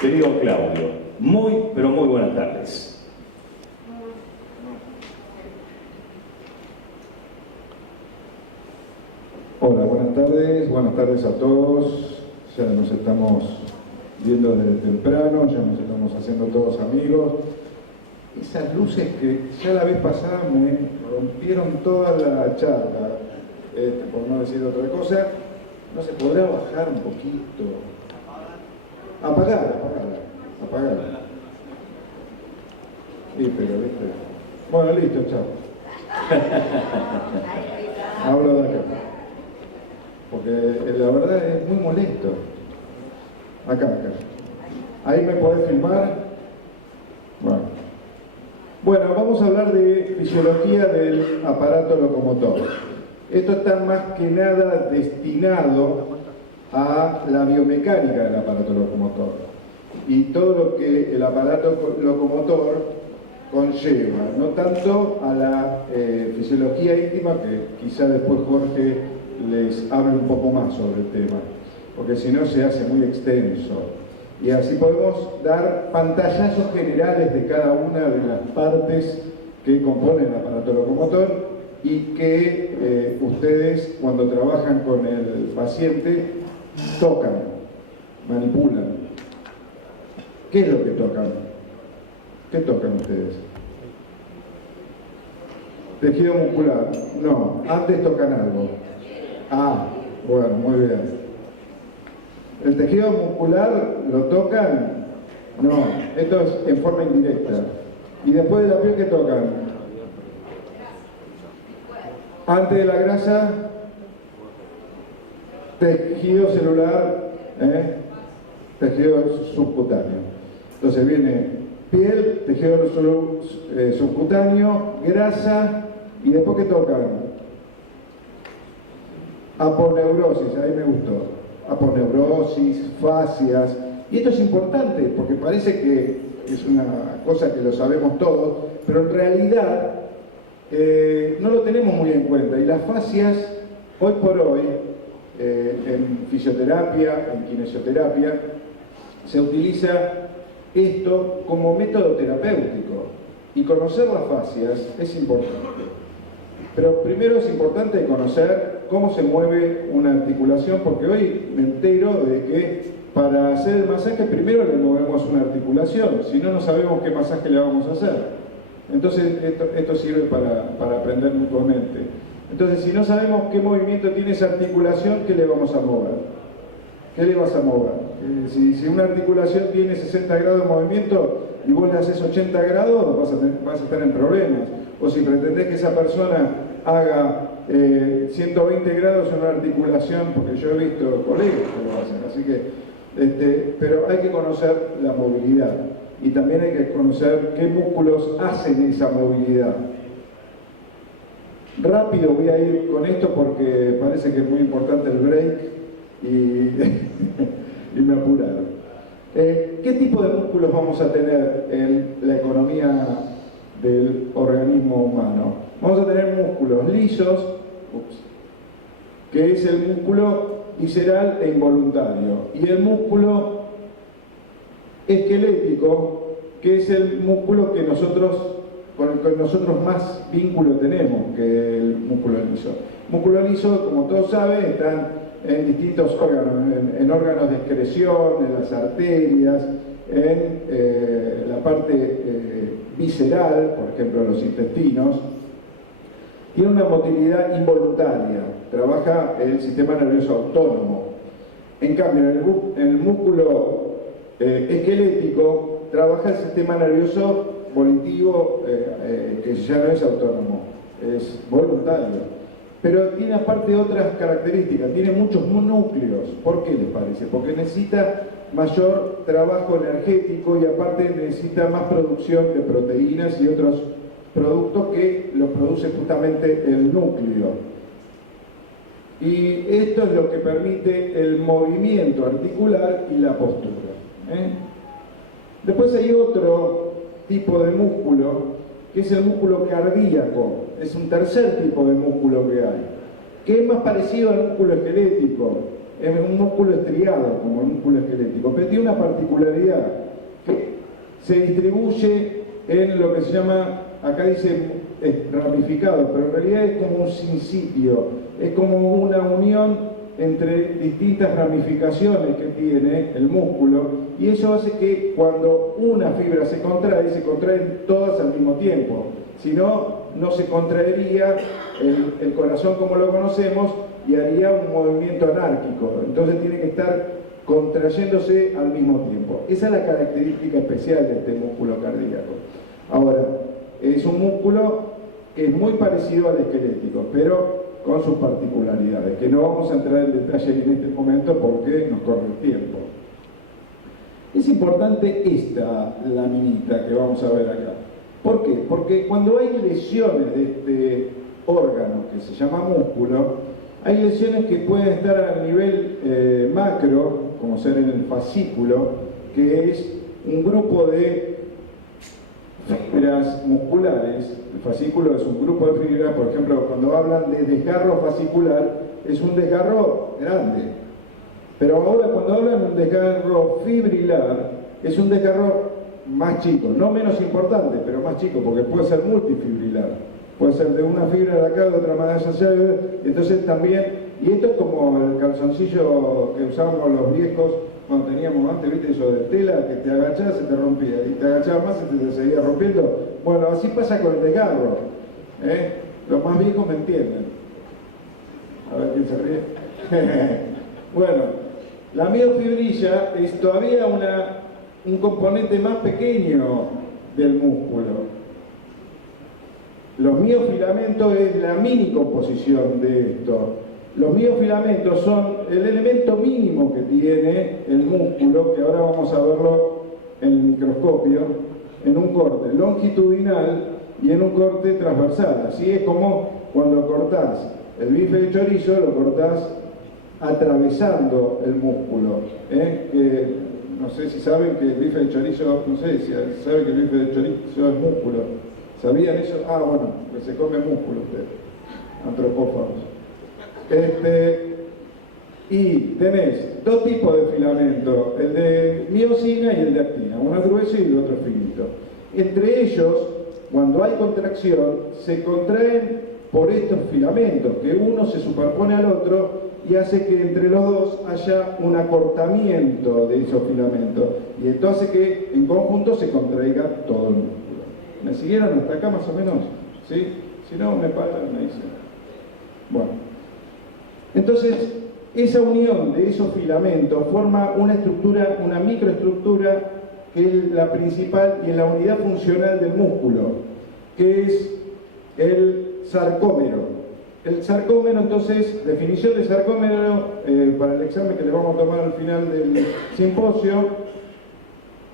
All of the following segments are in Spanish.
querido Claudio. Muy, pero muy buenas tardes. Hola, buenas tardes a todos. Ya nos estamos viendo desde temprano, ya nos estamos haciendo todos amigos. Esas luces que ya la vez pasada me rompieron toda la charla, por no decir otra cosa, ¿no se podrá bajar un poquito? Apagar. Sí, pero viste. Bueno, listo, chao. Hablo de acá. Porque la verdad es muy molesto. Acá. Ahí me podés filmar. Bueno, vamos a hablar de fisiología del aparato locomotor. Esto está más que nada destinado a la biomecánica del aparato locomotor y todo lo que el aparato locomotor conlleva, no tanto a la fisiología íntima, que quizá después Jorge les hable un poco más sobre el tema, porque si no se hace muy extenso. Y así podemos dar pantallazos generales de cada una de las partes que componen el aparato locomotor y que ustedes, cuando trabajan con el paciente, tocan, manipulan. ¿Qué es lo que tocan? ¿Qué tocan ustedes? Tejido muscular. No, antes tocan algo. Ah, bueno, muy bien. ¿El tejido muscular lo tocan? No, esto es en forma indirecta. ¿Y después de la piel qué tocan? Antes de la grasa, tejido celular, tejido subcutáneo. Entonces viene piel, tejido subcutáneo, grasa, y después ¿qué tocan? Aponeurosis, ahí me gustó. Aponeurosis, fascias. Y esto es importante porque parece que es una cosa que lo sabemos todos, pero en realidad no lo tenemos muy en cuenta. Y las fascias, hoy por hoy, en fisioterapia, en kinesioterapia, se utiliza esto como método terapéutico. Y conocer las fascias es importante. Pero primero es importante conocer cómo se mueve una articulación, porque hoy me entero de que para hacer el masaje primero le movemos una articulación, si no, no sabemos qué masaje le vamos a hacer. Entonces esto sirve para aprender mutuamente. Entonces, si no sabemos qué movimiento tiene esa articulación, ¿qué le vamos a mover? ¿Qué le vas a mover? Si una articulación tiene 60 grados de movimiento y vos le haces 80 grados, vas a estar en problemas. O si pretendés que esa persona haga 120 grados en una articulación, porque yo he visto colegas que lo hacen, así que, pero hay que conocer la movilidad y también hay que conocer qué músculos hacen esa movilidad. Rápido voy a ir con esto porque parece que es muy importante el break y me apuraron. ¿Qué tipo de músculos vamos a tener en la economía del organismo humano? Vamos a tener músculos lisos, que es el músculo visceral e involuntario, y el músculo esquelético, que es el músculo que con el que nosotros más vínculo tenemos que el músculo liso. El músculo liso, como todos saben, están en distintos órganos, en órganos de excreción, en las arterias, en la parte visceral, por ejemplo los intestinos. Tiene una motilidad involuntaria, trabaja el sistema nervioso autónomo. En cambio, en el músculo esquelético trabaja el sistema nervioso volitivo, que ya no es autónomo, es voluntario. Pero tiene aparte otras características, tiene muchos núcleos. ¿Por qué les parece? Porque necesita mayor trabajo energético y aparte necesita más producción de proteínas y otros productos que los produce justamente el núcleo. Y esto es lo que permite el movimiento articular y la postura. Después hay otro tipo de músculo, que es el músculo cardíaco. Es un tercer tipo de músculo que hay, que es más parecido al músculo esquelético. es un músculo estriado, como el músculo esquelético, pero tiene una particularidad, que se distribuye en lo que se llama, acá dice ramificado, pero en realidad es como un sincipio, es como una unión entre distintas ramificaciones que tiene el músculo, y eso hace que cuando una fibra se contraen todas al mismo tiempo. Si no, no se contraería el corazón como lo conocemos y haría un movimiento anárquico. Entonces tiene que estar contrayéndose al mismo tiempo. Esa es la característica especial de este músculo cardíaco. Ahora, es un músculo que es muy parecido al esquelético, pero con sus particularidades, que no vamos a entrar en detalle en este momento porque nos corre el tiempo. Es importante esta laminita que vamos a ver acá. ¿Por qué? Porque cuando hay lesiones de este órgano que se llama músculo, hay lesiones que pueden estar a nivel macro, como ser en el fascículo, que es un grupo de fibras musculares. El fascículo es un grupo de fibras, por ejemplo, cuando hablan de desgarro fascicular, es un desgarro grande. Pero ahora cuando hablan de un desgarro fibrilar, es un desgarro más chico, no menos importante, pero más chico, porque puede ser multifibrilar. Puede ser de una fibra de acá, de otra más allá, entonces también, y esto es como el calzoncillo que usábamos los viejos cuando teníamos antes, viste eso de tela, que te agachás, se te rompía, y te agachabas más, se te seguía rompiendo. Bueno, así pasa con el desgarro, ¿eh? Los más viejos me entienden. A ver quién se ríe. Bueno, la miofibrilla es todavía un componente más pequeño del músculo. Los miofilamentos es la mini composición de esto. Los miofilamentos son el elemento mínimo que tiene el músculo, que ahora vamos a verlo en el microscopio, en un corte longitudinal y en un corte transversal. Así es como cuando cortás el bife de chorizo, lo cortás atravesando el músculo. Que, no sé si saben que el bife de chorizo, no sé si saben que el bife de chorizo es músculo. ¿Sabían eso? Ah, bueno, pues se come músculo usted, antropófagos. Y tenés dos tipos de filamento, el de miosina y el de actina, uno grueso y el otro finito. Entre ellos, cuando hay contracción, se contraen por estos filamentos, que uno se superpone al otro y hace que entre los dos haya un acortamiento de esos filamentos. Y esto hace que en conjunto se contraiga todo el músculo. ¿Me siguieron hasta acá más o menos? ¿Sí? Si no, me paran, me dicen. Bueno. Entonces, esa unión de esos filamentos forma una estructura, una microestructura, que es la principal y es la unidad funcional del músculo, que es el sarcómero. El sarcómero, entonces, definición de sarcómero para el examen que le vamos a tomar al final del simposio.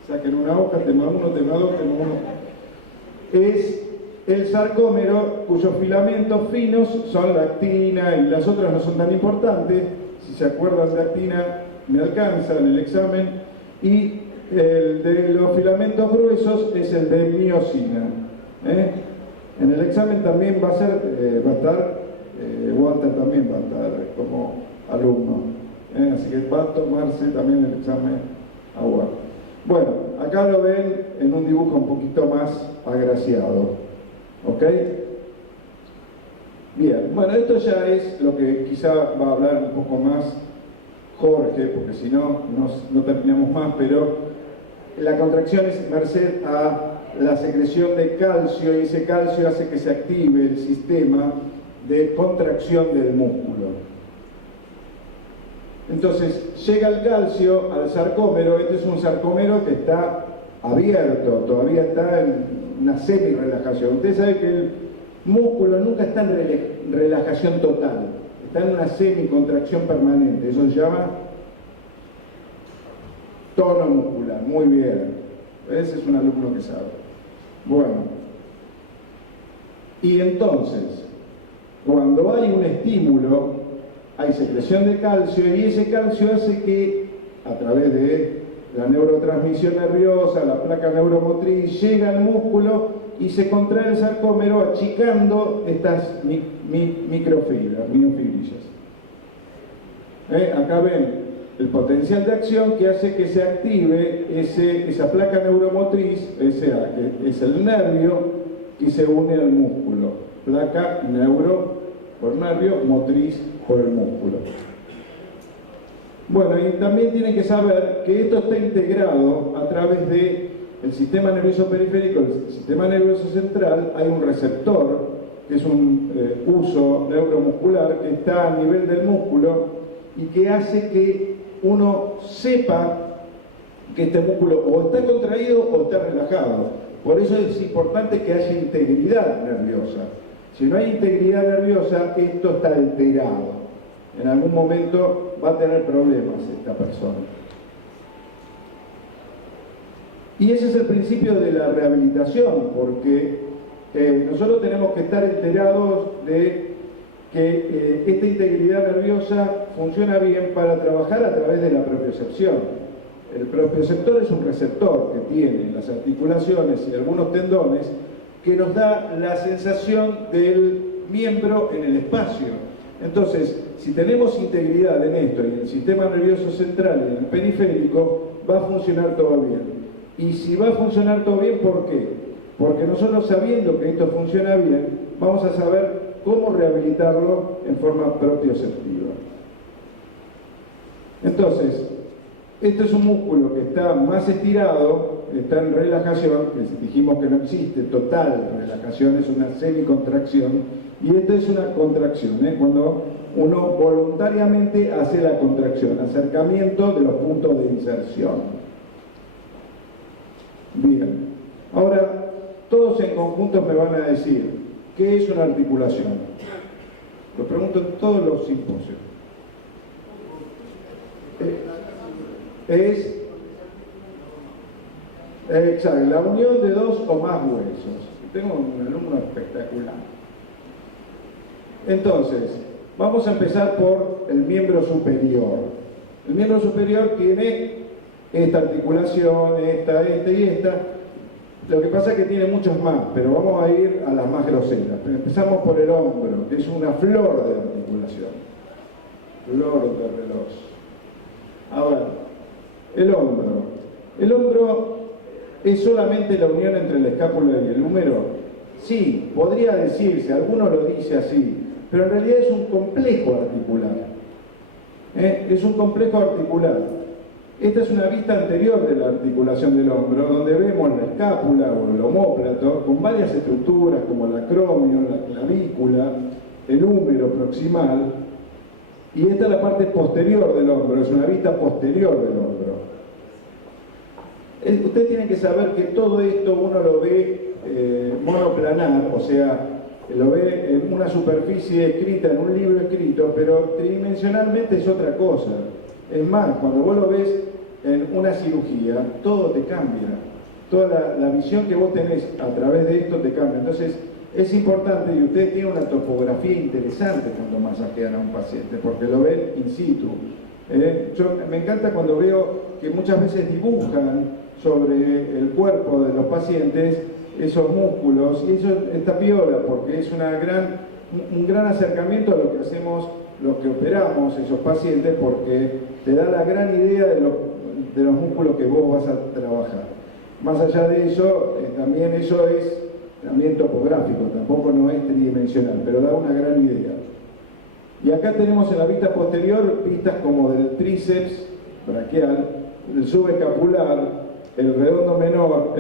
Saquen una hoja, tema 1, tema 2, tema 1. Es el sarcómero cuyos filamentos finos son la actina y las otras no son tan importantes. Si se acuerdan de actina, me alcanza en el examen. Y el de los filamentos gruesos es el de miosina. En el examen también va a estar, Walter también va a estar como alumno. Así que va a tomarse también el examen a Walter. Bueno, acá lo ven en un dibujo un poquito más agraciado. ¿Ok? Bien, bueno, esto ya es lo que quizá va a hablar un poco más Jorge, porque si no, no terminamos más, pero la contracción es merced a la secreción de calcio, y ese calcio hace que se active el sistema de contracción del músculo. Entonces, llega el calcio al sarcómero. Este es un sarcómero que está abierto, todavía está en una semi-relajación. Ustedes saben que el músculo nunca está en relajación total, está en una semi-contracción permanente. Eso se llama tono muscular. Muy bien, ese es un alumno que sabe. Bueno, y entonces, cuando hay un estímulo, hay secreción de calcio, y ese calcio hace que, a través de la neurotransmisión nerviosa, la placa neuromotriz, llega al músculo y se contrae el sarcómero achicando estas microfibras, miofibrillas. Acá ven el potencial de acción que hace que se active esa placa neuromotriz, SA, que es el nervio que se une al músculo. Placa neuro por nervio, motriz por el músculo. Bueno, y también tienen que saber que esto está integrado a través del sistema nervioso periférico, el sistema nervioso central. Hay un receptor, que es un uso neuromuscular, que está a nivel del músculo y que hace que uno sepa que este músculo o está contraído o está relajado. Por eso es importante que haya integridad nerviosa. Si no hay integridad nerviosa, esto está alterado. En algún momento va a tener problemas esta persona. Y ese es el principio de la rehabilitación, porque nosotros tenemos que estar enterados de que esta integridad nerviosa funciona bien para trabajar a través de la propiocepción. El propioceptor es un receptor que tiene las articulaciones y algunos tendones que nos da la sensación del miembro en el espacio. Entonces, si tenemos integridad en esto y en el sistema nervioso central y en el periférico, va a funcionar todo bien. Y si va a funcionar todo bien, ¿por qué? Porque nosotros, sabiendo que esto funciona bien, vamos a saber cómo rehabilitarlo en forma propioceptiva. Entonces, este es un músculo que está más estirado, está en relajación, que dijimos que no existe total relajación, es una semicontracción, y esta es una contracción, cuando uno voluntariamente hace la contracción, acercamiento de los puntos de inserción. Bien, ahora todos en conjunto me van a decir, ¿qué es una articulación? Lo pregunto en todos los simposios. Es exacto, la unión de dos o más huesos. Tengo un alumno espectacular. Entonces, vamos a empezar por el miembro superior. El miembro superior tiene esta articulación, esta y esta. Lo que pasa es que tiene muchas más, pero vamos a ir a las más groseras. Empezamos por el hombro, que es una flor de articulación. Flor de reloj. Ahora, el hombro. ¿El hombro es solamente la unión entre la escápula y el húmero? Sí, podría decirse, alguno lo dice así, pero en realidad es un complejo articular. Es un complejo articular. Esta es una vista anterior de la articulación del hombro, donde vemos la escápula o el omóplato con varias estructuras como el acromio, la clavícula, el húmero proximal, y esta es la parte posterior del hombro, es una vista posterior del hombro. Ustedes tienen que saber que todo esto uno lo ve monoplanar, o sea, lo ve en una superficie escrita, en un libro escrito, pero tridimensionalmente es otra cosa. Es más, cuando vos lo ves en una cirugía, todo te cambia. Toda la visión que vos tenés a través de esto te cambia. Entonces, es importante, y ustedes tienen una topografía interesante cuando masajean a un paciente, porque lo ven in situ. Me encanta cuando veo que muchas veces dibujan sobre el cuerpo de los pacientes esos músculos, y eso está piola, porque es un gran acercamiento a lo que hacemos los que operamos esos pacientes, porque te da la gran idea de los músculos que vos vas a trabajar. Más allá de eso, también eso es también topográfico, tampoco no es tridimensional, pero da una gran idea. Y acá tenemos en la vista posterior vistas como del tríceps braquial, el subescapular, el redondo menor,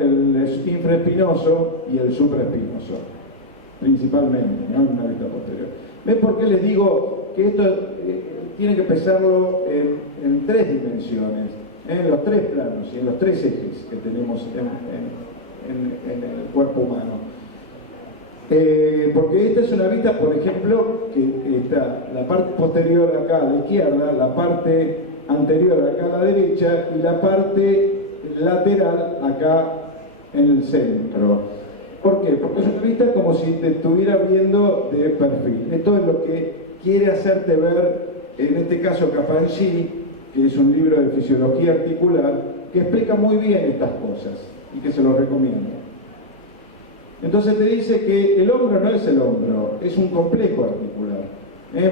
el infraespinoso y el supraespinoso, principalmente, ¿no? En una vista posterior. ¿Ven por qué les digo que esto tiene que pensarlo en tres dimensiones, en los tres planos y en los tres ejes que tenemos en el cuerpo humano? Porque esta es una vista, por ejemplo, que está la parte posterior acá a la izquierda, la parte anterior acá a la derecha y la parte lateral acá en el centro. ¿Por qué? Porque es una vista como si te estuviera viendo de perfil. Esto es lo que quiere hacerte ver, en este caso Capangi, que es un libro de fisiología articular, que explica muy bien estas cosas y que se los recomiendo. Entonces te dice que el hombro no es el hombro, es un complejo articular.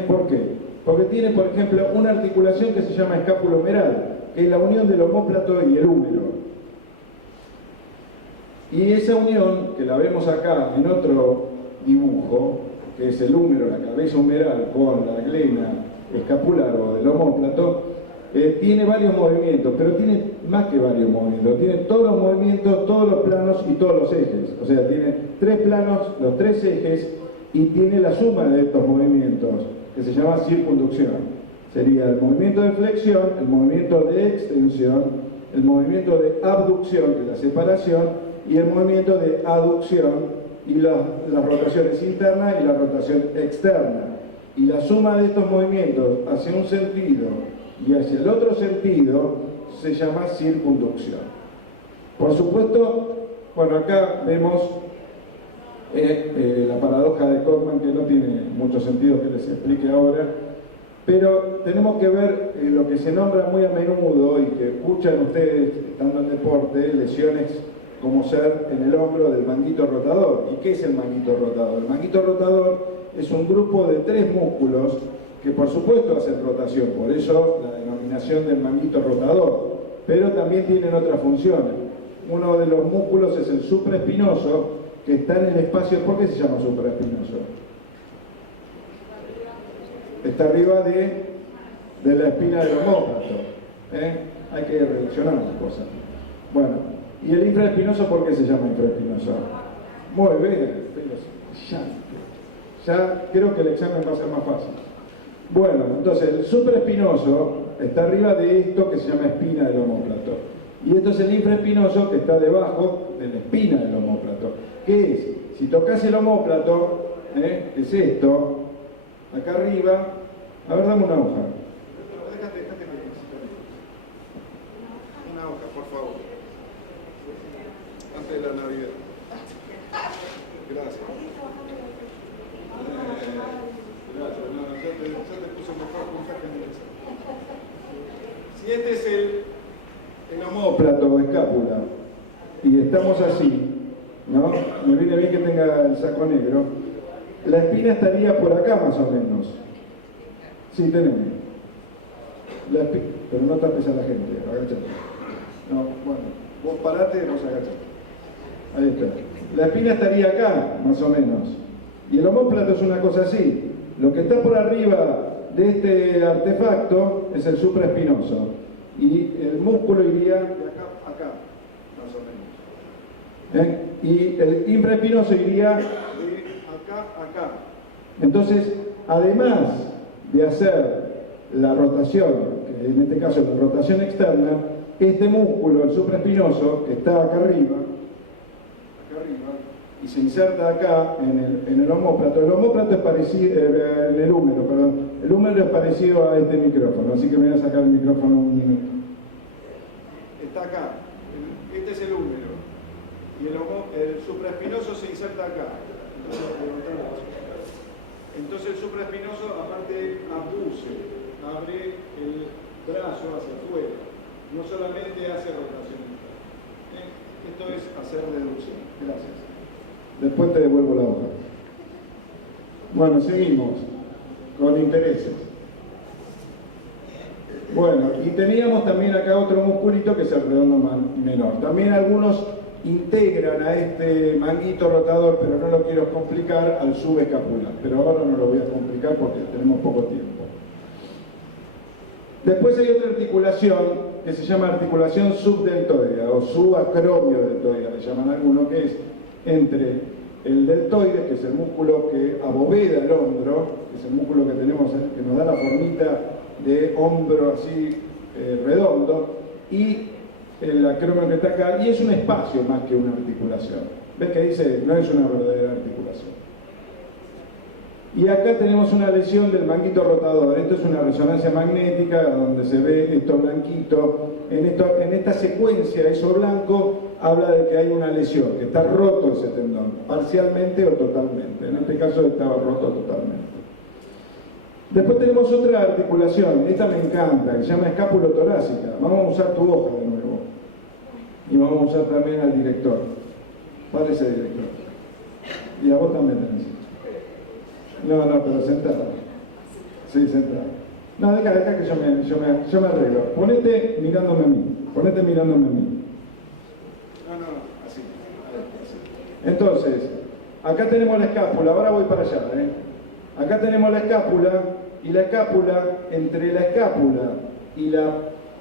¿Por qué? Porque tiene, por ejemplo, una articulación que se llama escápulo-humeral, que es la unión del omóplato y el húmero. Y esa unión, que la vemos acá en otro dibujo, que es el húmero, la cabeza humeral con la glena escapular o del omóplato, tiene varios movimientos, pero tiene más que varios movimientos, tiene todos los movimientos, todos los planos y todos los ejes. O sea, tiene 3 planos, los 3 ejes, y tiene la suma de estos movimientos, que se llama circunducción. Sería el movimiento de flexión, el movimiento de extensión, el movimiento de abducción, que es la separación, y el movimiento de aducción, y las rotaciones internas y la rotación externa. Y la suma de estos movimientos hacia un sentido y hacia el otro sentido se llama circunducción. Por supuesto, bueno, acá vemos la paradoja de Cockman, que no tiene mucho sentido que les explique ahora, pero tenemos que ver lo que se nombra muy a menudo y que escuchan ustedes estando en deporte, lesiones como ser en el hombro del manguito rotador. ¿Y qué es el manguito rotador? El manguito rotador es un grupo de 3 músculos que por supuesto hacen rotación, por eso la denominación del manguito rotador, pero también tienen otras funciones. Uno de los músculos es el supraespinoso, que está en el espacio. ¿Por qué se llama supraespinoso? Está arriba de la espina del omóplato. Hay que relacionar las cosas. Bueno, ¿y el infraespinoso por qué se llama infraespinoso? Muy bien, ya creo que el examen va a ser más fácil. Bueno, entonces el supraespinoso está arriba de esto que se llama espina del omóplato. Y esto es el infraespinoso, que está debajo de la espina del omóplato. ¿Qué es? Si tocas el omóplato, es esto, acá arriba. A ver, dame una hoja. Déjate una hoja, por favor. Antes de la Navidad. Gracias. Gracias. No, ya te puse mejor puntaje en el examen. Si este es el omóplato o escápula, y estamos así, ¿no? Me viene bien que tenga el saco negro. La espina estaría por acá más o menos. Sí, tenemos. Pero no tapes a la gente, agachate. No, bueno, vos parate y vos agachate. Ahí está. La espina estaría acá, más o menos. Y el omóplato es una cosa así. Lo que está por arriba de este artefacto es el supraespinoso. Y el músculo iría de acá a acá, más o menos. Y el infraespinoso iría de acá a acá. Entonces, además de hacer la rotación, que en este caso es la rotación externa, este músculo, el supraespinoso, que está acá arriba, y se inserta acá en el omóplato. El omóplato es parecido, en el húmero, perdón. El húmero es parecido a este micrófono, así que me voy a sacar el micrófono un minuto. Está acá, este es el húmero, y el supraespinoso se inserta acá. Entonces el supraespinoso, aparte, abduce, abre el brazo hacia afuera, no solamente hace rotación. Esto es hacer deducción. Gracias. Después te devuelvo la hoja. Bueno, seguimos con intereses. Bueno, y teníamos también acá otro musculito que es el redondo menor. También algunos integran a este manguito rotador, pero no lo quiero complicar, al subescapular. Pero ahora no lo voy a complicar porque tenemos poco tiempo. Después hay otra articulación que se llama articulación subdeltoidea o subacromiodeltoidea, le llaman algunos, que es entre el deltoides, que es el músculo que aboveda el hombro, que es el músculo que tenemos, que nos da la formita de hombro así redondo, y el acromio que está acá, y es un espacio más que una articulación. ¿Ves que dice? No es una verdadera articulación. Y acá tenemos una lesión del manguito rotador. Esto es una resonancia magnética donde se ve esto blanquito. En esta secuencia, eso blanco habla de que hay una lesión, que está roto ese tendón, parcialmente o totalmente. En este caso estaba roto totalmente. Después tenemos otra articulación, esta me encanta, que se llama escápulo-torácica. Vamos a usar tu hoja de nuevo. Y vamos a usar también al director. Parece director. Y a vos también tenés. No, pero sentada. Sí, sentado. No, deja que yo me arreglo. Ponete mirándome a mí. Ponete mirándome a mí. No, así. Entonces, acá tenemos la escápula. Ahora voy para allá, Acá tenemos la escápula, y la escápula, entre la escápula y la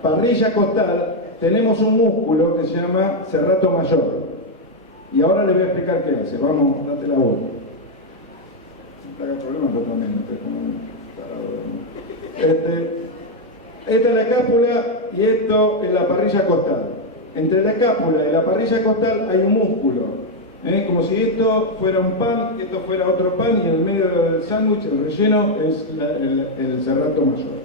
parrilla costal, tenemos un músculo que se llama serrato mayor. Y ahora le voy a explicar qué hace. Vamos, date la vuelta. No te hagas problema, yo también, no estoy como un tarado. Esta es la escápula y esto es la parrilla costal. Entre la escápula y la parrilla costal hay un músculo. Como si esto fuera un pan, que esto fuera otro pan, y en el medio del sándwich, el relleno, es el serrato mayor.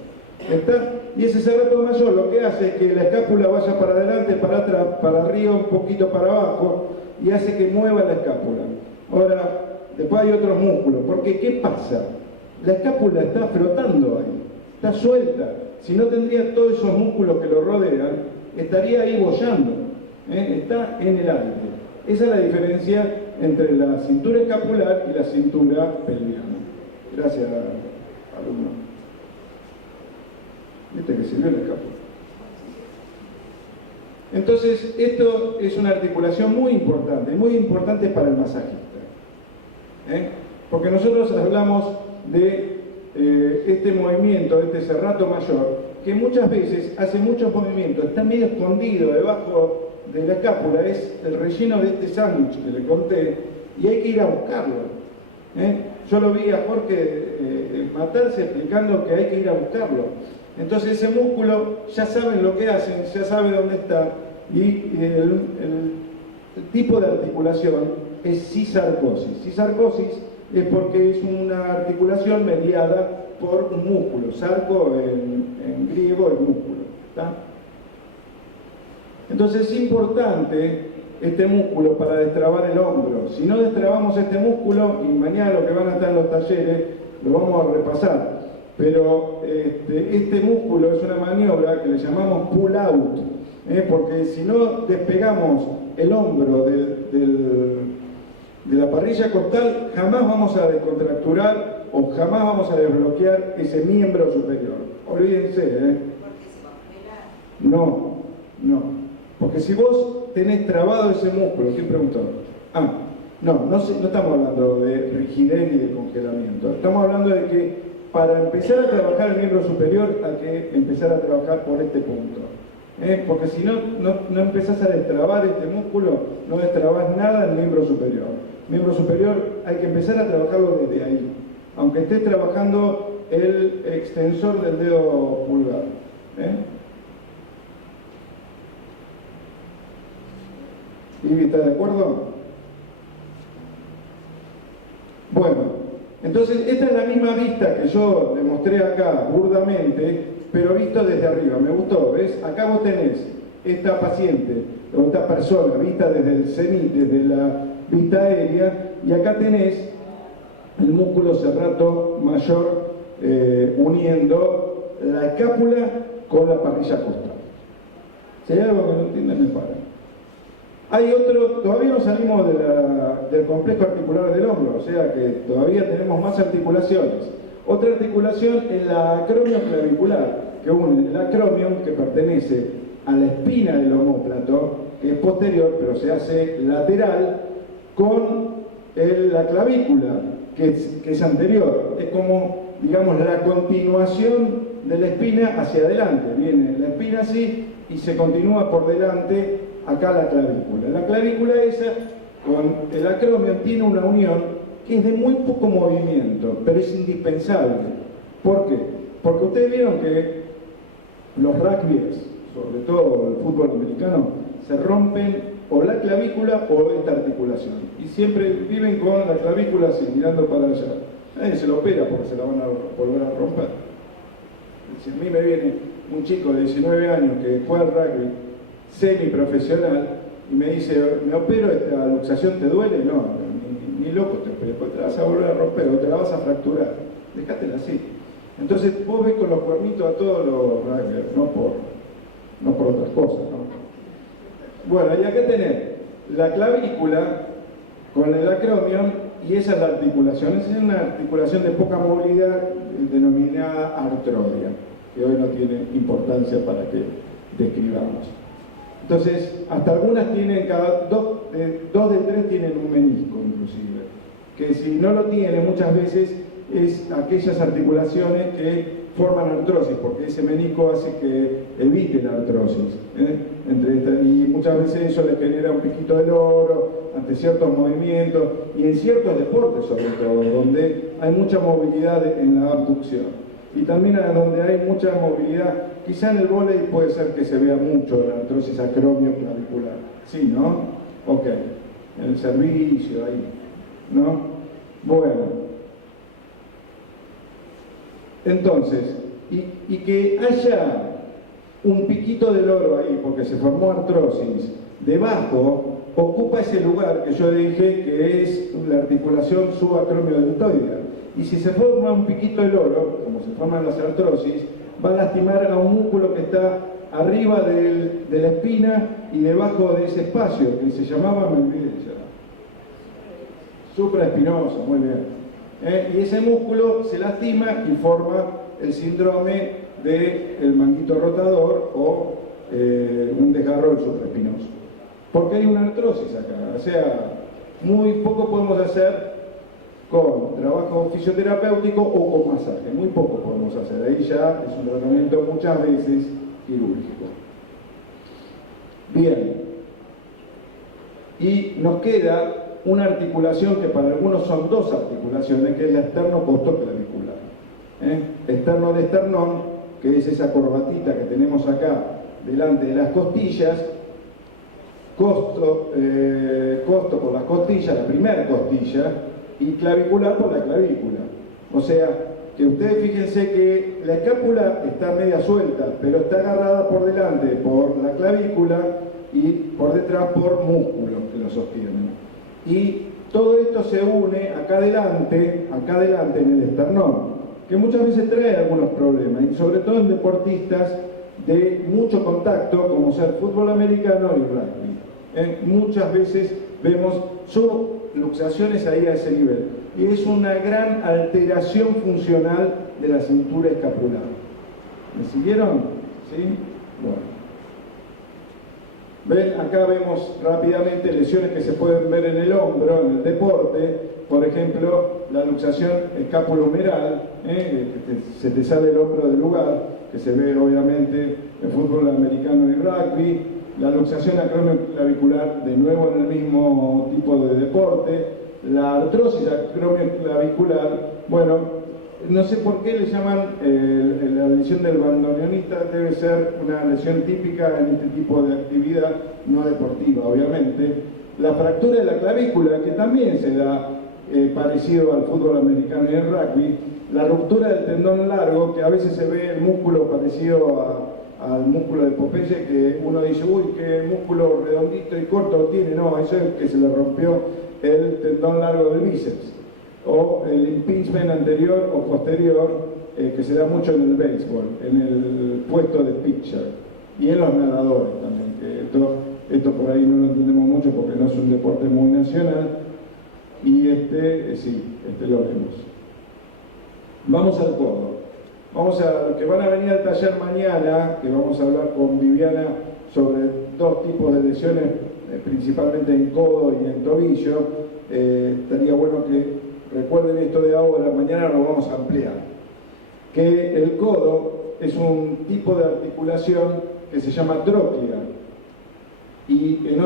¿Está? Y ese serrato mayor lo que hace es que la escápula vaya para adelante, para atrás, para arriba, un poquito para abajo, y hace que mueva la escápula. Ahora, después hay otros músculos, porque ¿qué pasa? La escápula está flotando ahí, está suelta. Si no tendría todos esos músculos que lo rodean, estaría ahí boyando. Está en el aire. Esa es la diferencia entre la cintura escapular y la cintura pelviana. Gracias, alumno. ¿Viste que sirvió la escápula? Entonces, esto es una articulación muy importante para el masajista. Porque nosotros hablamos de este movimiento, este serrato mayor, que muchas veces hace muchos movimientos, está medio escondido debajo de la escápula, es el relleno de este sándwich que le conté, y hay que ir a buscarlo. Yo lo vi a Jorge matarse explicando que hay que ir a buscarlo. Entonces ese músculo ya saben lo que hacen, ya sabe dónde está, y el tipo de articulación es cisarcosis. Cisarcosis es porque es una articulación mediada por un músculo. Sarco en griego es músculo. ¿Está? Entonces es importante este músculo para destrabar el hombro. Si no destrabamos este músculo, y mañana lo que van a estar en los talleres, lo vamos a repasar. Pero este músculo es una maniobra que le llamamos pull out, porque si no despegamos el hombro de la parrilla costal, jamás vamos a descontracturar o jamás vamos a desbloquear ese miembro superior. Olvídense, Porque se va a pelar. No. Porque si vos tenés trabado ese músculo, ¿quién preguntó? No estamos hablando de rigidez ni de congelamiento. Estamos hablando de que para empezar a trabajar el miembro superior hay que empezar a trabajar por este punto. Porque si no empezás a destrabar este músculo, no destrabás nada del miembro superior. Miembro superior hay que empezar a trabajarlo desde ahí, aunque estés trabajando el extensor del dedo pulgar. ¿Y está de acuerdo? Bueno, entonces esta es la misma vista que yo le mostré acá burdamente, pero visto desde arriba. Me gustó, ¿ves? Acá vos tenés esta paciente o esta persona vista desde el cenit, desde la vista aérea, y acá tenés el músculo serrato mayor uniendo la escápula con la parrilla costal. Si hay algo que no entienden, me paran. Hay otro, todavía no salimos del complejo articular del hombro, o sea que todavía tenemos más articulaciones. Otra articulación es la acromioclavicular, que une el acromion, que pertenece a la espina del omóplato, que es posterior, pero se hace lateral, con la clavícula, que es anterior. Es como, digamos, la continuación de la espina hacia adelante. Viene la espina así y se continúa por delante acá la clavícula. La clavícula esa, con el acromion, tiene una unión que es de muy poco movimiento, pero es indispensable. ¿Por qué? Porque ustedes vieron que los rugbyers, sobre todo el fútbol americano, se rompen o la clavícula o esta articulación. Y siempre viven con la clavícula así, mirando para allá. Nadie se lo opera porque se la van a volver a romper. Si a mí me viene un chico de 19 años que juega al rugby, semiprofesional, y me dice, ¿me opero? ¿Esta luxación te duele? No, ni loco te opero, porque te la vas a volver a romper o te la vas a fracturar. Dejátela así. Entonces vos ves con los cuernitos a todos los rugbyers, no por otras cosas, ¿no? Bueno, y acá tenés la clavícula con el acromion y esa es la articulación. Esa es una articulación de poca movilidad denominada artrodia, que hoy no tiene importancia para que describamos. Entonces, hasta algunas tienen, dos de tres tienen un menisco inclusive, que si no lo tiene muchas veces es aquellas articulaciones que forman artrosis, porque ese menisco hace que evite la artrosis. Y muchas veces eso le genera un piquito de loro ante ciertos movimientos y en ciertos deportes sobre todo, donde hay mucha movilidad en la abducción. Y también donde hay mucha movilidad, quizá en el vóley puede ser que se vea mucho la artrosis acromioclavicular. Sí, ¿no? Ok. En el servicio, ahí. ¿No? Bueno. Entonces, y que haya un piquito de loro ahí, porque se formó artrosis, debajo ocupa ese lugar que yo dije que es la articulación subacromiodeltoidea. Y si se forma un piquito de loro, como se forman las artrosis, va a lastimar a un músculo que está arriba de la espina y debajo de ese espacio, que se llamaba, me olvidé ya, supraespinoso, muy bien. Y ese músculo se lastima y forma el síndrome del manguito rotador o un desgarro del supraespinoso. Porque hay una artrosis acá, o sea, muy poco podemos hacer con trabajo fisioterapéutico o con masaje, muy poco podemos hacer, ahí ya es un tratamiento muchas veces quirúrgico. Bien, y nos queda una articulación que para algunos son dos articulaciones, que es la esternocostoclavicular. Externo de esternón, que es esa corbatita que tenemos acá delante de las costillas, costo por las costillas, la primera costilla, y clavicular por la clavícula. O sea, que ustedes fíjense que la escápula está media suelta, pero está agarrada por delante por la clavícula y por detrás por músculos que lo sostienen. Y todo esto se une acá adelante en el esternón, que muchas veces trae algunos problemas, y sobre todo en deportistas de mucho contacto, como ser fútbol americano y rugby. Muchas veces vemos subluxaciones ahí a ese nivel, y es una gran alteración funcional de la cintura escapular. ¿Me siguieron? ¿Sí? Bueno. ¿Ven? Acá vemos rápidamente lesiones que se pueden ver en el hombro, en el deporte. Por ejemplo, la luxación escapulohumeral, que se te sale el hombro del lugar, que se ve obviamente en fútbol americano y rugby. La luxación acromioclavicular, de nuevo en el mismo tipo de deporte. La artrosis acromioclavicular, bueno, no sé por qué le llaman la lesión del bandoneonista, debe ser una lesión típica en este tipo de actividad no deportiva, obviamente. La fractura de la clavícula, que también se da parecido al fútbol americano y el rugby. La ruptura del tendón largo, que a veces se ve el músculo parecido al músculo de Popeye, que uno dice, uy, qué músculo redondito y corto tiene. No, eso es que se le rompió el tendón largo del bíceps. O el impingement anterior o posterior, que se da mucho en el béisbol, en el puesto de pitcher, y en los nadadores también, que esto por ahí no lo entendemos mucho porque no es un deporte muy nacional, y sí, lo vemos. Vamos al codo. Vamos a los que van a venir al taller mañana, que vamos a hablar con Viviana sobre dos tipos de lesiones, principalmente en codo y en tobillo. Estaría bueno que recuerden esto de ahora, mañana lo vamos a ampliar. Que el codo es un tipo de articulación que se llama tróclea. Y en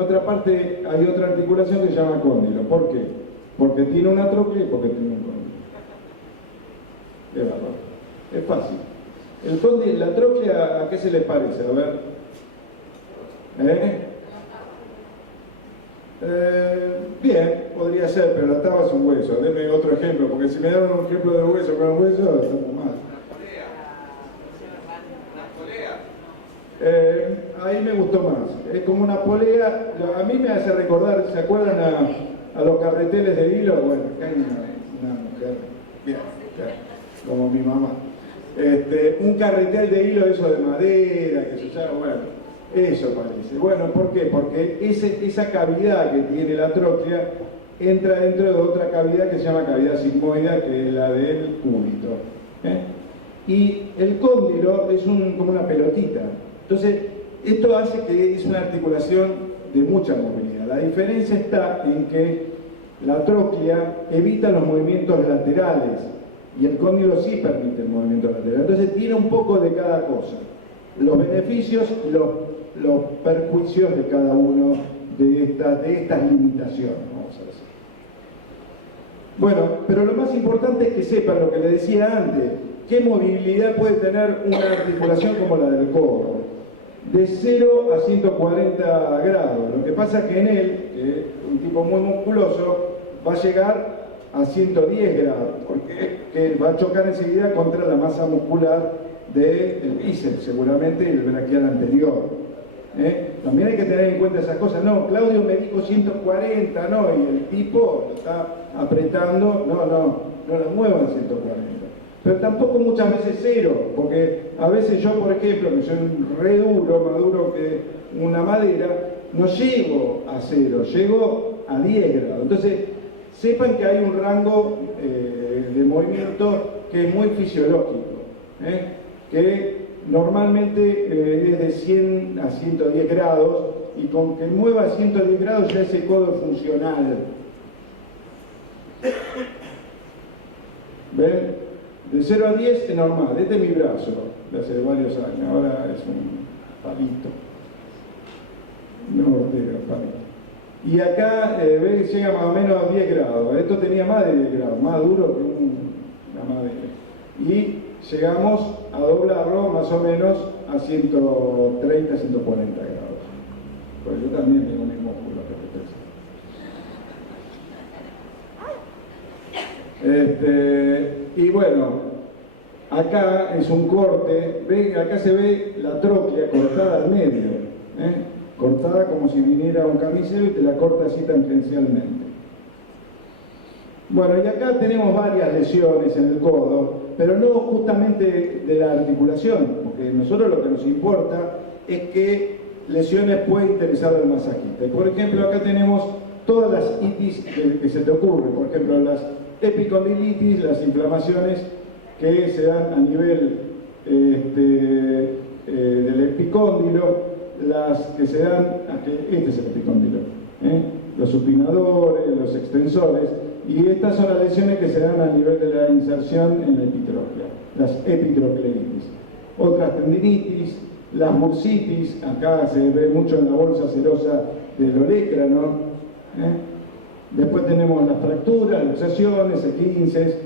otra parte hay otra articulación que se llama cóndilo. ¿Por qué? Porque tiene una tróclea y porque tiene un cóndilo. Qué bárbaro. Es fácil. El cóndilo, la tróclea, ¿a qué se les parece? A ver. Bien, podría ser, pero la taba es un hueso. Denme otro ejemplo, porque si me dan un ejemplo de hueso con un hueso, estamos mal. Ahí me gustó más. Es como una polea. A mí me hace recordar, ¿se acuerdan a los carreteles de hilo? Bueno, acá hay una mujer, bien, como mi mamá. Un carretel de hilo, eso de madera, que se llama, bueno, eso parece. Bueno, ¿por qué? Porque esa cavidad que tiene la tróclea entra dentro de otra cavidad que se llama cavidad sigmoidea, que es la del cúbito. Y el cóndilo es como una pelotita. Entonces, esto hace que es una articulación de mucha movilidad. La diferencia está en que la tróclea evita los movimientos laterales y el cóndilo sí permite el movimiento lateral. Entonces, tiene un poco de cada cosa. Los beneficios y los perjuicios de cada uno de estas limitaciones, vamos a decir. Bueno, pero lo más importante es que sepan lo que les decía antes, qué movilidad puede tener una articulación como la del codo, de 0 a 140 grados. Lo que pasa es que en él, que es un tipo muy musculoso, va a llegar a 110 grados, porque va a chocar enseguida contra la masa muscular del bíceps, seguramente, y el braquial anterior. También hay que tener en cuenta esas cosas. No, Claudio me dijo 140, no, y el tipo lo está apretando, no lo muevan 140. Pero tampoco muchas veces 0, porque a veces yo, por ejemplo, que soy re duro, más duro que una madera, no llego a 0, llego a 10 grados. Entonces, sepan que hay un rango de movimiento que es muy fisiológico, que normalmente es de 100 a 110 grados, y con que mueva a 110 grados ya ese codo es funcional. ¿Ven? De 0 a 10 es normal. Este es mi brazo de hace varios años, ahora es un palito. No, palito. Y acá ves que llega más o menos a 10 grados. Esto tenía más de 10 grados, más duro que una madera. Y llegamos a doblarlo más o menos a 130, 140 grados. Pues yo también tengo mis músculos que y bueno, acá es un corte, acá se ve la tróclea cortada al medio, cortada como si viniera un carnicero y te la corta así tangencialmente. Bueno, y acá tenemos varias lesiones en el codo, pero no justamente de la articulación, porque nosotros lo que nos importa es qué lesiones puede interesar al masajista. Y por ejemplo, acá tenemos todas las itis que se te ocurren, por ejemplo, las epicondilitis, las inflamaciones que se dan a nivel del epicóndilo, las que se dan, este es el epicóndilo, los supinadores, los extensores, y estas son las lesiones que se dan a nivel de la inserción en la epitróclea, las epitrocleitis. Otras tendinitis, las bursitis, acá se ve mucho en la bolsa serosa del olecrano. Después tenemos las fracturas, luxaciones, esguinces.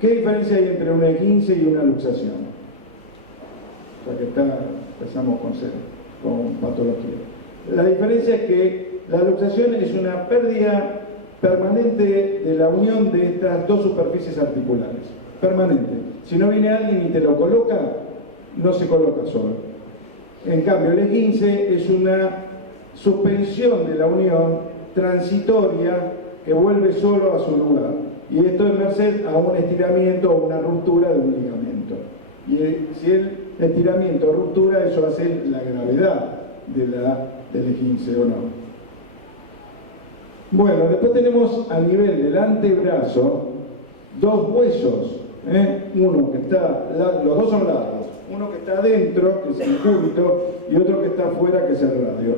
¿Qué diferencia hay entre una esguince y una luxación? O sea que empezamos con patología. La diferencia es que la luxación es una pérdida permanente de la unión de estas dos superficies articulares. Permanente. Si no viene alguien y te lo coloca, no se coloca solo. En cambio, el esguince es una suspensión de la unión transitoria que vuelve solo a su lugar. Y esto es merced a un estiramiento o una ruptura de un ligamento. Y si el estiramiento o ruptura, eso hace la gravedad del esguince o no. Bueno, después tenemos a nivel del antebrazo dos huesos. Uno que está, los dos son largos. Uno que está adentro, que es el cúbito, y otro que está afuera, que es el radio.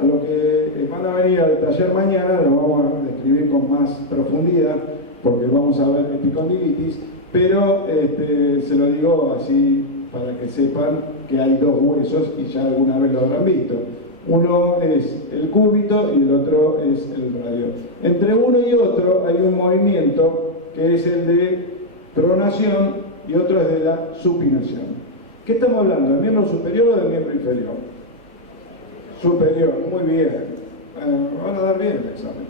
A lo que van a venir al taller mañana, lo vamos a describir con más profundidad, porque vamos a ver epicondilitis, pero se lo digo así para que sepan que hay dos huesos y ya alguna vez lo habrán visto. Uno es el cúbito y el otro es el radio. Entre uno y otro hay un movimiento que es el de pronación y otro es de la supinación. ¿Qué estamos hablando? ¿Del miembro superior o del miembro inferior? Superior, muy bien. Van a dar bien el examen.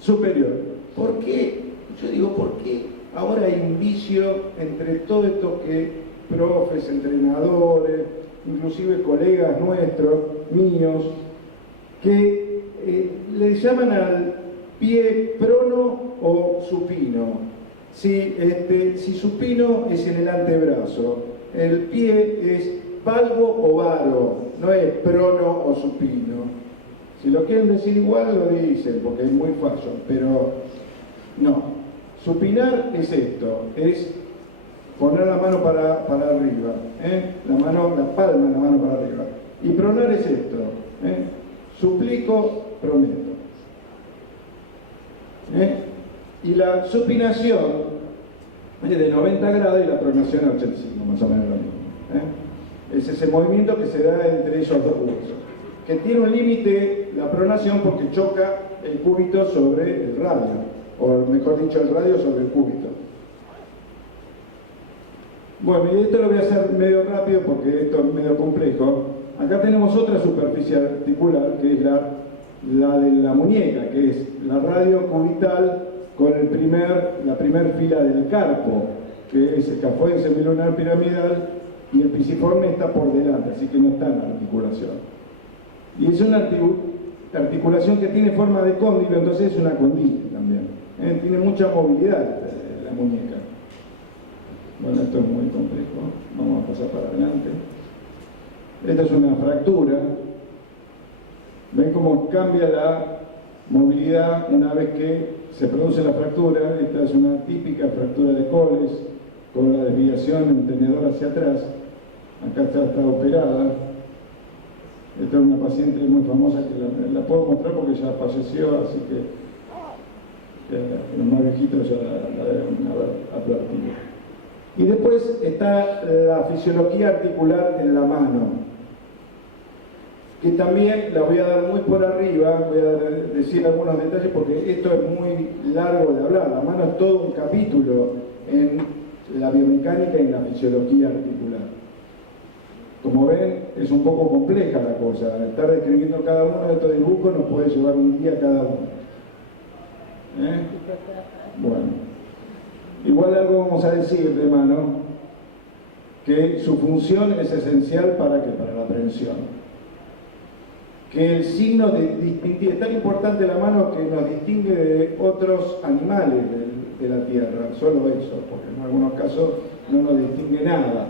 Superior. ¿Por qué? Yo digo, ¿por qué ahora hay un vicio entre todos estos que profes, entrenadores, inclusive colegas nuestros, míos, que le llaman al pie prono o supino? Si supino es en el antebrazo, el pie es valgo o varo, no es prono o supino. Si lo quieren decir igual, lo dicen, porque es muy fashion, pero no. Supinar es esto, es poner la mano para arriba, la palma de la mano para arriba. Y pronar es esto, suplico, prometo. Y la supinación es de 90 grados y la pronación a 85, más o menos lo mismo. Es ese movimiento que se da entre esos dos huesos, que tiene un límite la pronación porque choca el cúbito sobre el radio, o mejor dicho, el radio sobre el cúbito. Bueno, y esto lo voy a hacer medio rápido porque esto es medio complejo. Acá tenemos otra superficie articular, que es la de la muñeca, que es la radio cubital con la primer fila del carpo, que es el cafoide semilunar piramidal, y el pisiforme está por delante, así que no está en la articulación. Y es una articulación que tiene forma de cóndilo, entonces es una condyle también. Tiene mucha movilidad la muñeca. Bueno, esto es muy complejo, vamos a pasar para adelante. Esta es una fractura. ¿Ven cómo cambia la movilidad una vez que se produce la fractura? Esta es una típica fractura de Coles, con la desviación en tenedor hacia atrás. Acá está operada. Esta es una paciente muy famosa que la puedo mostrar porque ya falleció, así que los más viejitos ya la deben haber advertido. Y después está la fisiología articular en la mano, que también la voy a dar muy por arriba, voy a decir algunos detalles porque esto es muy largo de hablar. La mano es todo un capítulo en la biomecánica y en la fisiología articular. Como ven, es un poco compleja la cosa. Estar describiendo cada uno de estos dibujos nos puede llevar un día cada uno. Bueno. Igual algo vamos a decir de mano, que su función es esencial para la prevención. Que el signo distintivo, es tan importante la mano que nos distingue de otros animales de la Tierra, solo eso, porque en algunos casos no nos distingue nada.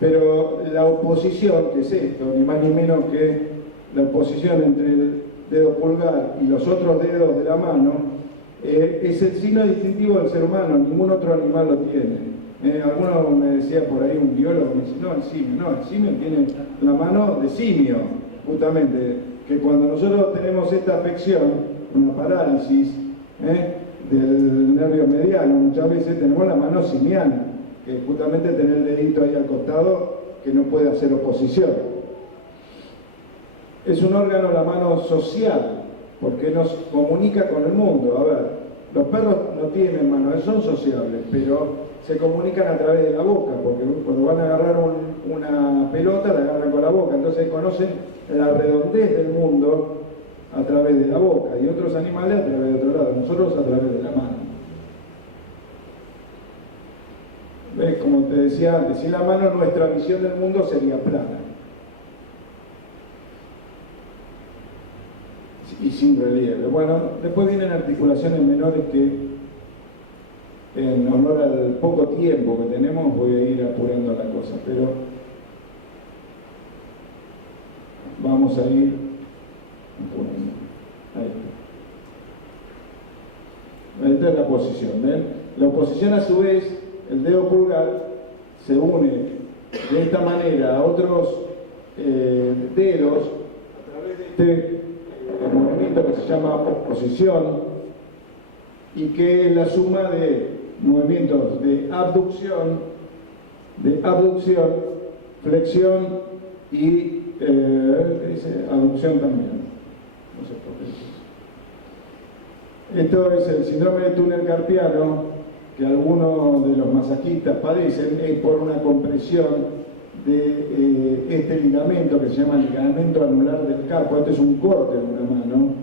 Pero la oposición, que es esto, ni más ni menos que la oposición entre el dedo pulgar y los otros dedos de la mano, es el signo distintivo del ser humano, ningún otro animal lo tiene. Alguno me decía por ahí, un biólogo, me dice, no, el simio tiene la mano de simio, justamente, que cuando nosotros tenemos esta afección, una parálisis del nervio mediano, muchas veces tenemos la mano simiana, que justamente tener el dedito ahí al costado que no puede hacer oposición. Es un órgano, la mano, social, porque nos comunica con el mundo. A ver, los perros no tienen manos, son sociables, pero se comunican a través de la boca, porque cuando van a agarrar una pelota, la agarran con la boca, entonces conocen la redondez del mundo a través de la boca, y otros animales a través de otro lado, nosotros a través de la mano. ¿Ves? Como te decía antes, sin la mano nuestra visión del mundo sería plana. Y sin relieve. Bueno, después vienen articulaciones menores que, en honor al poco tiempo que tenemos, voy a ir apurando la cosa, pero vamos a ir apurando. Ahí está. Esta es la posición, ¿ven? La posición, a su vez, el dedo pulgar se une de esta manera a otros dedos a través de este movimiento que se llama posición, y que es la suma de movimientos de abducción, flexión y aducción también. No sé por qué. Esto es el síndrome de túnel carpiano, que algunos de los masajistas padecen, es por una compresión de este ligamento que se llama ligamento anular del carpo. Este es un corte de una mano,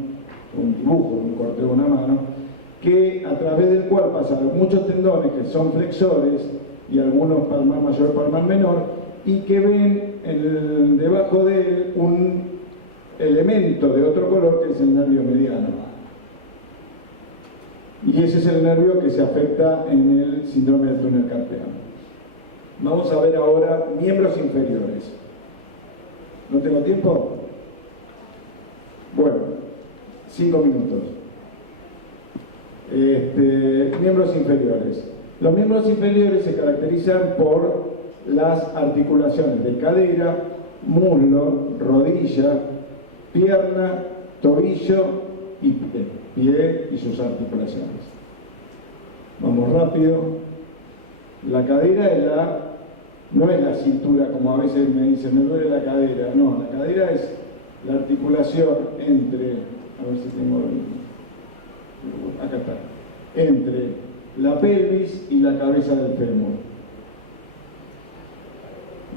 un dibujo de un corte de una mano, que a través del cual pasan muchos tendones que son flexores y algunos palmar mayor, palmar menor, y que ven debajo de él un elemento de otro color que es el nervio mediano. Y ese es el nervio que se afecta en el síndrome del túnel carpiano. Vamos a ver ahora miembros inferiores. ¿No tengo tiempo? Bueno. 5 minutos. Miembros inferiores. Los miembros inferiores se caracterizan por las articulaciones de cadera, muslo, rodilla, pierna, tobillo y pie y sus articulaciones. Vamos rápido. La cadera no es la cintura, como a veces me dicen, me duele la cadera. No, la cadera es la articulación entre, a ver si tengo, acá está, entre la pelvis y la cabeza del fémur.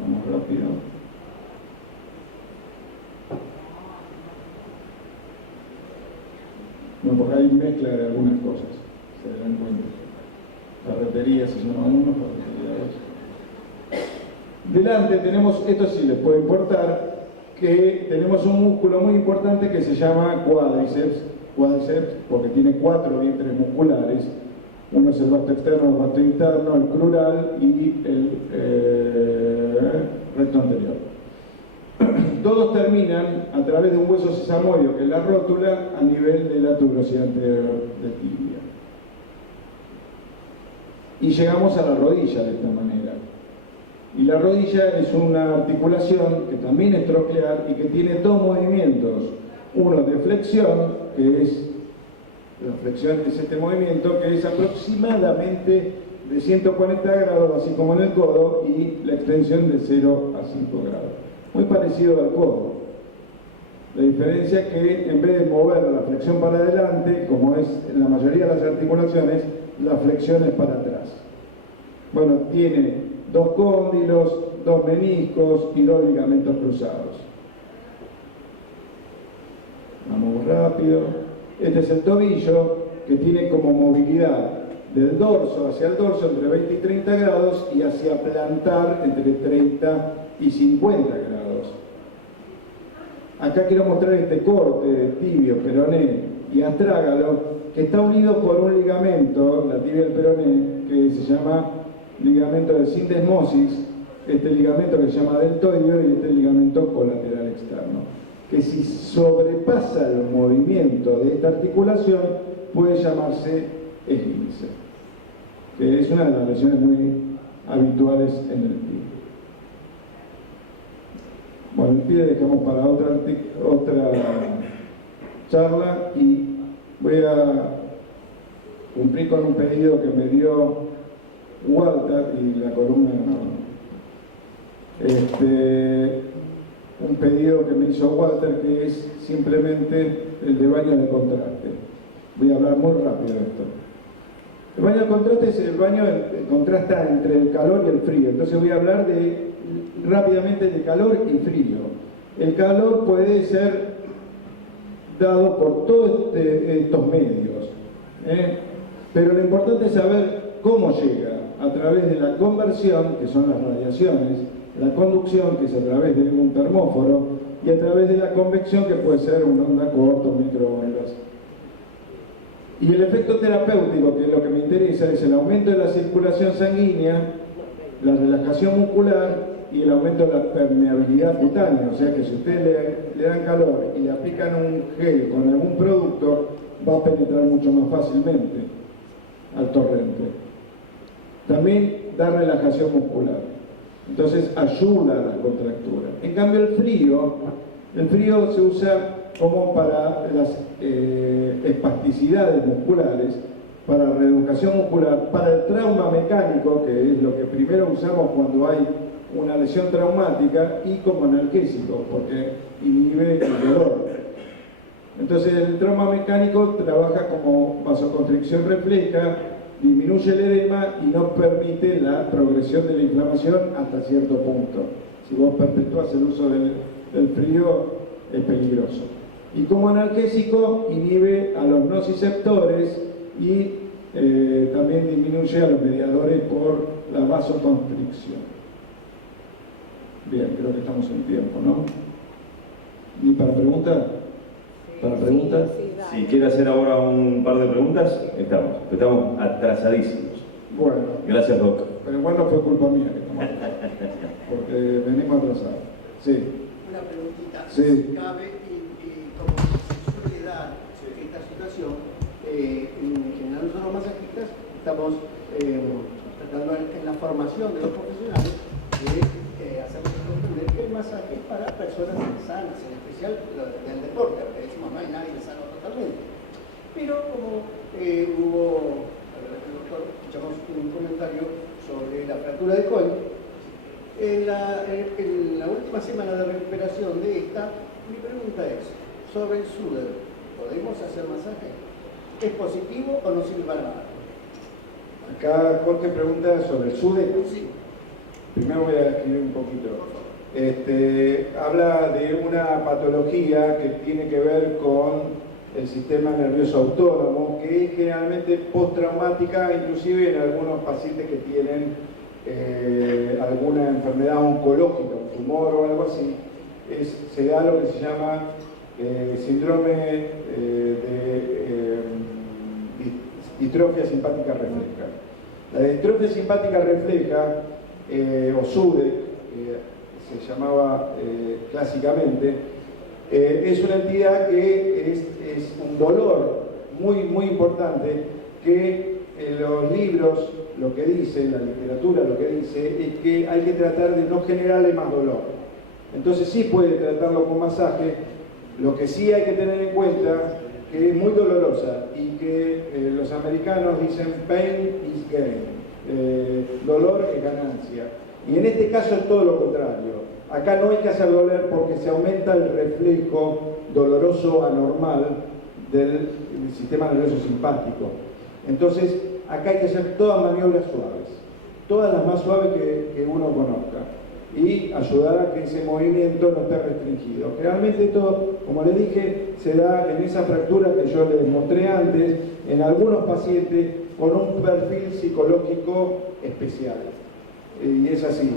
Vamos rápido. No, porque hay mezcla de algunas cosas, se dan cuenta. Carretería se llama uno, carretería dos. Delante tenemos, esto sí les puede importar, que tenemos un músculo muy importante que se llama cuádriceps, porque tiene 4 vientres musculares. Uno es el vasto externo, el vasto interno, el crural y el recto anterior. Todos terminan a través de un hueso sesamoideo, que es la rótula, a nivel de la tuberosidad anterior de tibia. Y llegamos a la rodilla de esta manera. Y la rodilla es una articulación que también es troqulear y que tiene 2 movimientos. Uno de flexión, que es la flexión, es este movimiento que es aproximadamente de 140 grados, así como en el codo, y la extensión de 0 a 5 grados. Muy parecido al codo. La diferencia es que en vez de mover la flexión para adelante, como es en la mayoría de las articulaciones, la flexión es para atrás. Bueno, tiene 2 cóndilos, 2 meniscos y 2 ligamentos cruzados. Vamos rápido. Este es el tobillo, que tiene como movilidad del dorso hacia el dorso entre 20 y 30 grados y hacia plantar entre 30 y 50 grados. Acá quiero mostrar este corte de tibio, peroné y astrágalo, que está unido por un ligamento, la tibia del peroné, que se llama ligamento de sindesmosis, este ligamento que se llama deltoideo y este ligamento colateral externo, que si sobrepasa el movimiento de esta articulación puede llamarse esguince, que es una de las lesiones muy habituales en el pie. Bueno, el pie dejamos para otra charla y voy a cumplir con un pedido que me dio Walter y la columna un pedido que me hizo Walter, que es simplemente el de baño de contraste. Voy a hablar muy rápido de esto. El baño de contraste es el baño que contrasta entre el calor y el frío. Entonces voy a hablar rápidamente de calor y frío. El calor puede ser dado por todos estos medios, pero lo importante es saber cómo llega, a través de la conversión, que son las radiaciones, la conducción, que es a través de un termóforo, y a través de la convección, que puede ser una onda corta, microondas. Y el efecto terapéutico, que es lo que me interesa, es el aumento de la circulación sanguínea, la relajación muscular y el aumento de la permeabilidad cutánea. O sea que si ustedes le dan calor y le aplican un gel con algún producto, va a penetrar mucho más fácilmente al torrente. También da relajación muscular. Entonces ayuda a la contractura. En cambio el frío se usa como para las espasticidades musculares, para reeducación muscular, para el trauma mecánico, que es lo que primero usamos cuando hay una lesión traumática, y como analgésico, porque inhibe el dolor. Entonces el trauma mecánico trabaja como vasoconstricción refleja, disminuye el edema y no permite la progresión de la inflamación hasta cierto punto. Si vos perpetúas el uso del frío, es peligroso. Y como analgésico, inhibe a los nociceptores y también disminuye a los mediadores por la vasoconstricción. Bien, creo que estamos en tiempo, ¿no? ¿Y para preguntas? ¿Para preguntas? Si quiere hacer ahora un par de preguntas, estamos atrasadísimos. Bueno. Gracias, Doc. Pero igual no fue culpa mía que estamos porque venimos atrasados. Sí. Una preguntita. Sí. Si cabe, y como se suele dar estamos tratando en la formación de los profesionales de hacerles comprender que el masaje es para personas sanas, en especial del deporte, porque decimos no hay nadie sano totalmente. Pero como escuchamos un comentario sobre la fractura de coño, en la última semana de recuperación de esta, mi pregunta es, sobre el SUDER, ¿podemos hacer masaje? ¿Es positivo o no sirve para nada? Acá Jorge pregunta sobre el SUDER. Sí. Primero voy a escribir un poquito. Habla de una patología que tiene que ver con el sistema nervioso autónomo, que es generalmente postraumática, inclusive en algunos pacientes que tienen alguna enfermedad oncológica, un tumor o algo así, se da lo que se llama síndrome de distrofia simpática refleja. La distrofia simpática refleja, o SUDE, se llamaba clásicamente, es una entidad que es un dolor muy importante que los libros lo que dice, la literatura lo que dice es que hay que tratar de no generarle más dolor. Entonces sí puede tratarlo con masaje, lo que sí hay que tener en cuenta que es muy dolorosa y que los americanos dicen pain is gain, dolor es ganancia. Y en este caso es todo lo contrario. Acá no hay que hacer doler porque se aumenta el reflejo doloroso anormal del sistema nervioso simpático. Entonces, acá hay que hacer todas maniobras suaves, todas las más suaves que uno conozca, y ayudar a que ese movimiento no esté restringido. Generalmente esto, como les dije, se da en esa fractura que yo les mostré antes, en algunos pacientes con un perfil psicológico especial. Y es así,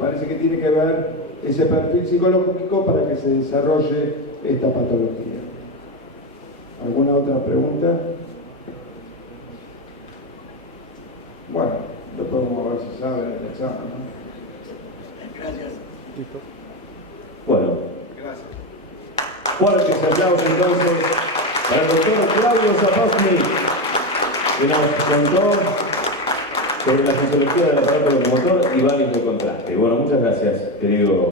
parece que tiene que ver ese perfil psicológico para que se desarrolle esta patología. ¿Alguna otra pregunta? Bueno, después vamos a ver si saben el examen, ¿no? Gracias. Bueno. Gracias. Fuertes aplausos entonces para el doctor Claudio Zapasny, que nos contó sobre la fisiología del aparato locomotor y varios de contraste. Bueno, muchas gracias, querido.